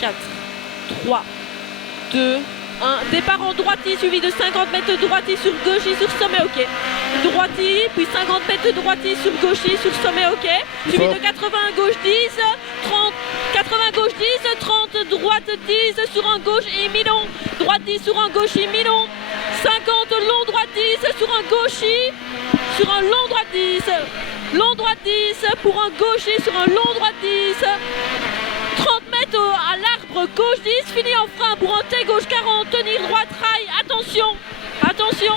4, 3, 2, 1. Départ en droitie suivi de 50 mètres de droitie sur gauchis sur sommet ok. Droitie, puis 50 mètres de droitie sur gauchis sur sommet ok. Suivi de 80 gauche 10, 30, 80 gauche 10, 30 droite 10 sur un gauche et mi-long. Droite 10 sur un gauche et mi-long. 50 long droite 10 sur un gauchis, sur un long droite 10. Long droite 10 pour un gauchis sur un long droite 10. 30 mètres à l'arbre, gauche 10, fini en frein pour un T gauche 40, tenir droite, rail, attention, attention.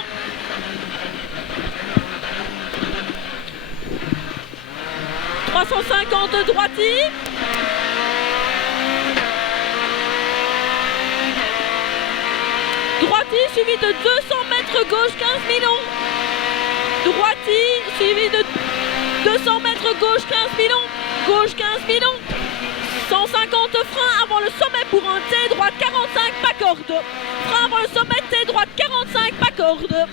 « 350 droitie. Droitie suivi de 200 mètres gauche 15 milons. Droitie suivi de 200 mètres gauche 15 milons. Gauche 15 milons. 150 freins avant le sommet pour un T droite 45 pas corde. Frein avant le sommet T droite 45 pas corde.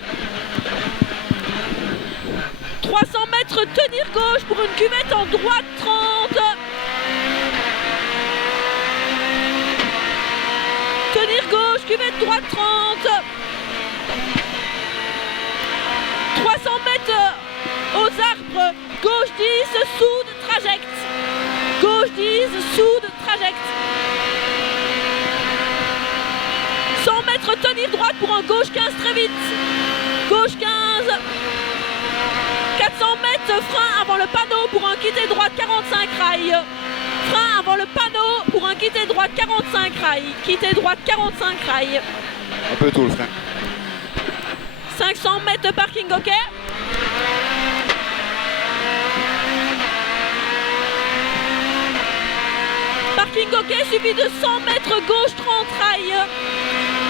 300 mètres tenir gauche pour une cuvette en droite 30. Tenir gauche, cuvette droite 30. 300 mètres aux arbres, gauche 10, soude, trajecte. Gauche 10, soude, trajecte. 100 mètres tenir droite pour un gauche 15 très vite. Gauche 15. 400 mètres frein avant le panneau pour un quitté droite 45 rail. Frein avant le panneau pour un quitté droite 45 rail. Quitté droite 45 rail. Un peu tôt le frein. 500 mètres parking ok. Parking ok suivi de 100 mètres gauche 30 rail.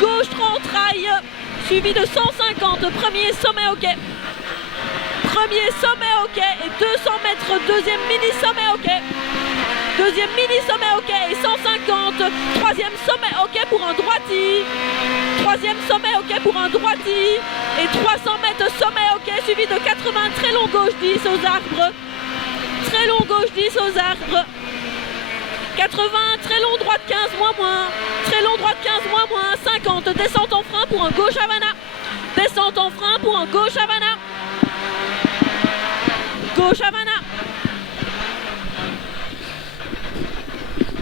Gauche 30 rail. Suivi de 150 premier sommet ok. Premier sommet ok et 200 mètres deuxième mini sommet ok. Deuxième mini sommet ok et 150. Troisième sommet ok pour un droitie. Troisième sommet ok pour un droitie. Et 300 mètres sommet ok suivi de 80 très long gauche 10 aux arbres. Très long gauche 10 aux arbres. 80 très long droite 15 moins. Très long droite 15 moins. 50 descente en frein pour un gauche Havana. Descente en frein pour un gauche Havana. Gauche Havana.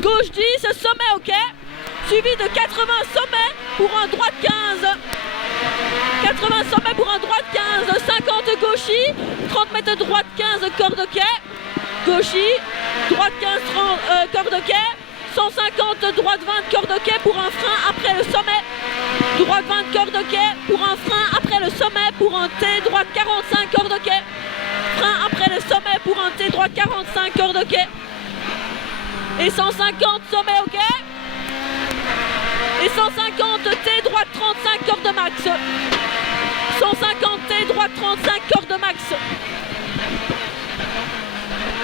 Gauche 10, sommet ok. Suivi de 80 sommet pour un droite 15. 80 sommet pour un droite 15. 50 gauchis. 30 mètres droite 15 corde ok. Gauchis. Droite 15 corde ok. 150 droite 20 corde ok pour un frein après le sommet. Droite 20 corde ok pour un frein après le sommet pour un T droite 45 corde ok. Frein après le sommet pour un T droite 45 corde ok. Et 150 sommet ok. Et 150 T droite 35 corde max. 150 T droite 35 corde max.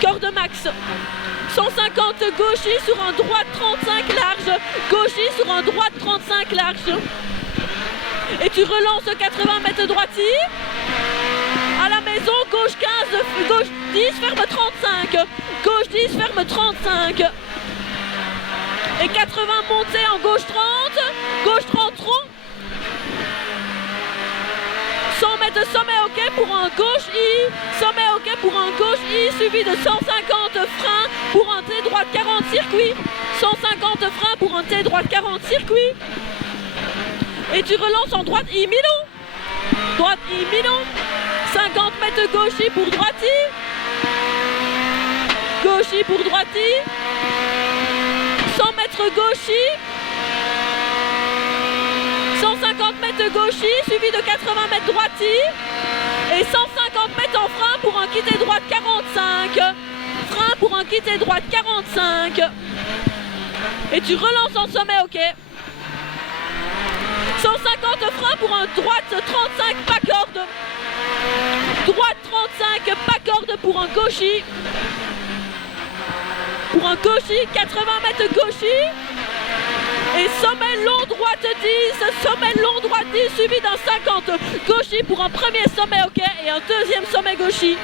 Corde max. 150 gauchis sur un droite 35 large. Gauchis sur un droite 35 large. Et tu relances 80 mètres droitie. À la maison, gauche 15, gauche 10, ferme 35. Gauche 10, ferme 35. Et 80 montées en gauche 30. Gauche 30 rond. 100 mètres sommet ok pour un gauche I. Sommet ok pour un gauche I suivi de 150 freins pour un T droite 40 circuit. 150 freins pour un T droite 40 circuit. Et tu relances en droite I mi-long. Droite I mi-long. 50 mètres gauchis pour droitie. Gauchis pour droitie. 100 mètres gauchis. 150 mètres gauchis suivi de 80 mètres droitie. Et 150 mètres en frein pour un quitté droite 45. Frein pour un quitté droite 45. Et tu relances en sommet ok. 150 freins pour un droite 35 pas corde. Droite 35 pas corde pour un gauchis. Pour un gauchis, 80 mètres gauchis. Et sommet long droite 10, sommet long droite 10 suivi d'un 50 gauchis pour un premier sommet ok et un deuxième sommet gauchis.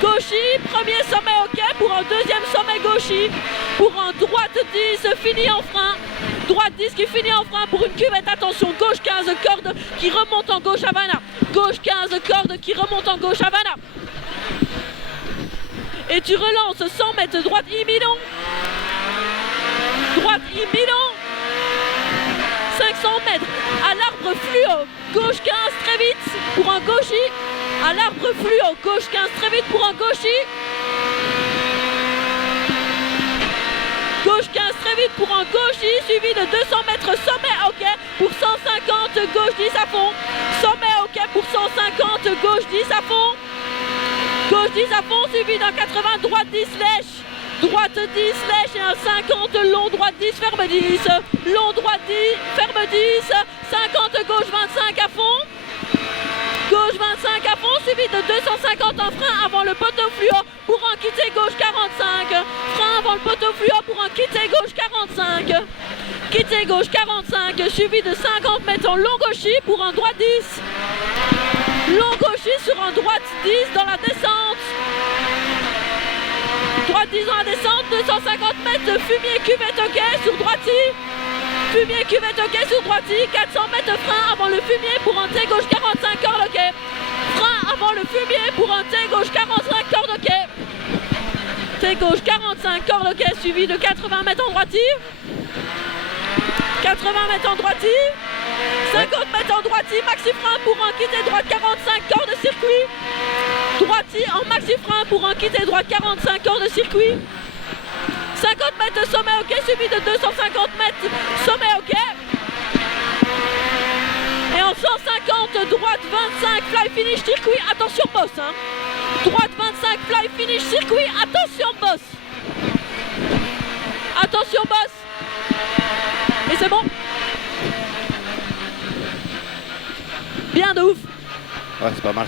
Gauchy, premier sommet ok pour un deuxième sommet gauchy. Pour un droite 10 fini en frein. Droite 10 qui finit en frein pour une cuvette. Attention, gauche 15 corde qui remonte en gauche Havana. Gauche 15 corde qui remonte en gauche Havana. Et tu relances 100 mètres droite imminent. Droite imminent. 500 mètres à l'arbre fluo. Gauche 15 très vite pour un gauchy. À l'arbre fluo. Gauche 15 très vite pour un gauchy. Gauche 15 très vite pour un gauchy, suivi de 200 mètres sommet ok pour 150, gauche 10 à fond. Sommet ok pour 150, gauche 10 à fond. Gauche 10 à fond, suivi d'un 80, droite 10 lèche. Droite 10 lèche et un 50, long droite 10, ferme 10. Long droite 10, ferme 10. 50, gauche 25 à fond. Gauche 25 à fond, suivi de 250 en frein avant le poteau fluo pour un quitter gauche 45. Frein avant le poteau fluo pour un quitter gauche 45. Quitter gauche 45, suivi de 50 mètres en long gauchy pour un droite 10. Long gauchy sur un droite 10 dans la descente. Droite 10 dans la descente, 250 mètres, fumier cuvette ok sur droiti. Fumier cuvette ok sur droiti, 400 mètres frein avant le fumier pour un T gauche 45 corde ok. Frein avant le fumier pour un T gauche 45 corde ok. T gauche 45 corde ok suivi de 80 mètres en droiti. 80 mètres en droiti. 50 mètres en droiti, maxi frein pour un quitter droite 45 corde circuit. Droiti en maxi frein pour un quitter droite 45 corde circuit. 50 mètres de sommet ok suivi de 250 mètres sommet ok. Et en 150 droite 25 fly finish circuit, attention boss hein. Droite 25 fly finish circuit, attention boss. Attention boss. Et c'est bon. Bien de ouf. Ouais, c'est pas mal.